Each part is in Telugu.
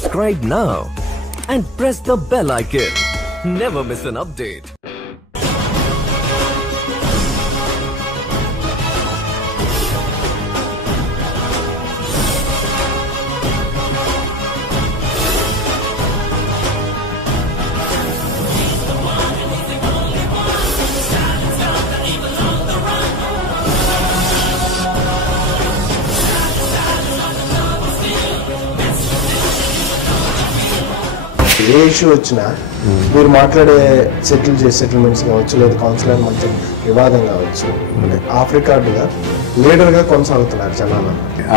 Subscribe now and press the bell icon. Never miss an update. A issue వచ్చినా మీరు మాట్లాడే సెటిల్మెంట్స్ కావచ్చు లేదా కౌన్సిలర్ మధ్య వివాదం కావచ్చు ఆఫ్ రికార్డుగా లీడర్గా కొనసాగుతున్నారు జనాలు.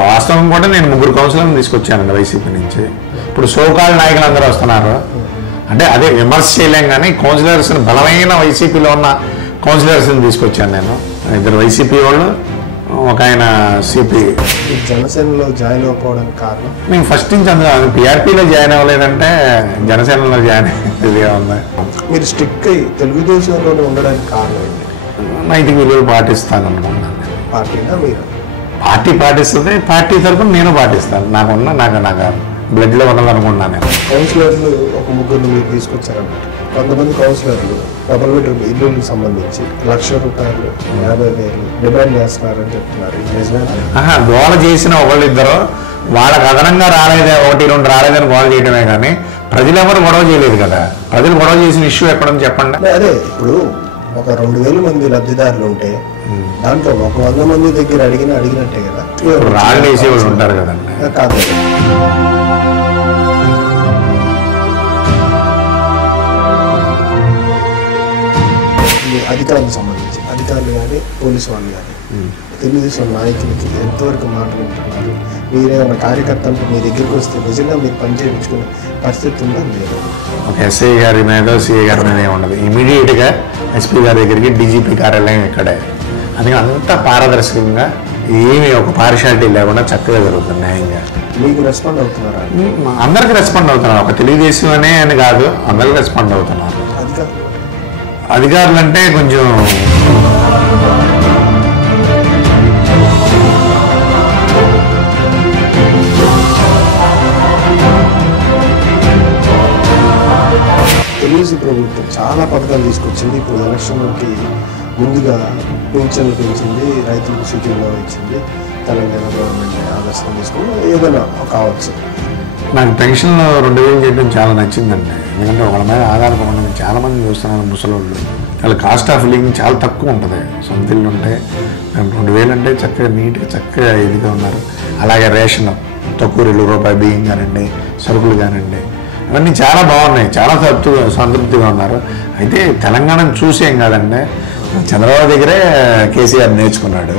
వాస్తవం కూడా నేను 3 కౌన్సిలర్ని తీసుకొచ్చానండి వైసీపీ నుంచి. ఇప్పుడు సోకాల్ నాయకులు అందరూ వస్తున్నారు అంటే అదే విమర్శ చేయలేం కానీ కౌన్సిలర్స్ బలమైన వైసీపీలో ఉన్న కౌన్సిలర్స్ని తీసుకొచ్చాను నేను. 2 వైసీపీ వాళ్ళు, ఒక ఆయన సిపి. జనసేనలో జాయిన్ అవ్వకపోవడానికి కారణం నేను ఫస్ట్ నుంచి అందులో పిఆర్పీలో జాయిన్ అవ్వలేదంటే జనసేనలో జాయిన్ అయ్యేదిగా ఉంది. మీరు స్టిక్ అయ్యి తెలుగుదేశంలోనే ఉండడానికి కారణం ఏంటి? నైతిక విలువలు పాటిస్తాను అనుకున్నాను. పార్టీనా మీరు? పార్టీ పాటిస్తుంది, పార్టీ తరఫున నేను పాటిస్తాను. నాకు బ్లడ్లో ఉండాలనుకున్నాను నేను. కౌన్సిలర్లు ఒక 3 మీరు తీసుకొచ్చారన్నమాట. కొంతమంది కౌన్సిలర్లు డబుల్ బెడ్రూమ్ ఇల్లులకు సంబంధించి ₹1,00,000 50,000 డిమాండ్ చేస్తున్నారని చెప్తున్నారు. గోల చేసిన ఒకళ్ళిద్దరు వాళ్ళకి అదనంగా రాలేదే, 1-2 రాలేదని గోల చేయడమే కానీ ప్రజలెవరు గొడవ చేయలేదు కదా. ప్రజలు గొడవ చేసిన ఇష్యూ ఎక్కడని చెప్పండి. అదే ఇప్పుడు ఒక 2,000 మంది లబ్ధిదారులు ఉంటే దాంట్లో ఒక 100 మంది దగ్గర అడిగినట్టే కదా. రాళ్ళు వేసేవాళ్ళు ఉంటారు కదండి. కాదు, అధికారులకు సంబంధించి అధికారులు కానీ పోలీసు వాళ్ళు కానీ తెలుగుదేశం నాయకులకి ఎంతవరకు మాట్లాడుతున్నారు? మీరేమైనా కార్యకర్త అంటే మీ దగ్గరికి వస్తే నిజంగా మీరు పని చేయించుకునే పరిస్థితి ఉందా లేదా? ఒక ఎస్ఐ గారి మీద సిఐ గారి మీద ఉండదు. ఇమీడియట్గా ఎస్పీ గారి దగ్గరికి డీజీపీ కార్యాలయం ఇక్కడే. అందుకని అంతా పారదర్శకంగా ఏమి ఒక పార్షాలిటీ లేకుండా చక్కగా జరుగుతుంది న్యాయంగా. మీకు రెస్పాండ్ అవుతున్నారా? అందరికి రెస్పాండ్ అవుతున్నారు. ఒక తెలుగుదేశం అని కాదు, అందరికి రెస్పాండ్ అవుతున్నారు. అధికారులు అంటే కొంచెం తెలుగుదేశం ప్రభుత్వం చాలా పథకాలు తీసుకొచ్చింది. ఇప్పుడు ఎలక్షన్కి ముందుగా పింఛన్లు పెంచింది, రైతులకు సూచనలు ఇచ్చింది. తెలంగాణ గవర్నమెంట్ ఆదర్శం తీసుకుని ఏదైనా కావచ్చు. నాకు పెన్షన్లో 2,000 చేయడం చాలా నచ్చిందండి. ఎందుకంటే ఒకళ్ళ మీద ఆధారపడడం చాలామంది చూస్తున్నాను. ముసలోళ్ళు వాళ్ళ కాస్ట్ ఆఫ్ లివింగ్ చాలా తక్కువ ఉంటుంది. సొంత ఇల్లు ఉంటే 2,000 అంటే చక్కగా నీట్గా చక్కగా ఇదిగా ఉన్నారు. అలాగే రేషన్ తక్కువ ₹2 బియ్యం కానివ్వండి, సరుకులు కానివ్వండి, అవన్నీ చాలా బాగున్నాయి. చాలా సంతృప్తిగా ఉన్నారు. అయితే తెలంగాణను చూసేం కాదండి, చంద్రబాబు దగ్గరే కేసీఆర్ నేర్చుకున్నాడు.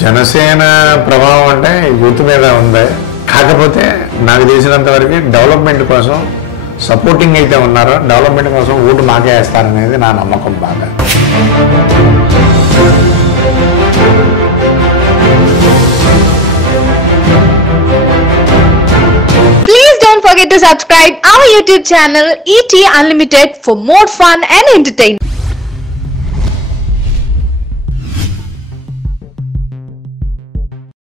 జనసేన ప్రభావం అంటే యూత్ మీద ఉంది. కాకపోతే నాకు తెలిసినంత వరకు డెవలప్మెంట్ కోసం సపోర్టింగ్ అయితే ఉన్నారో, డెవలప్మెంట్ కోసం ఓటు మాకే వేస్తారనేది నా నమ్మకం బాగా. Please don't forget to subscribe our YouTube channel ET Unlimited for more fun and entertainment.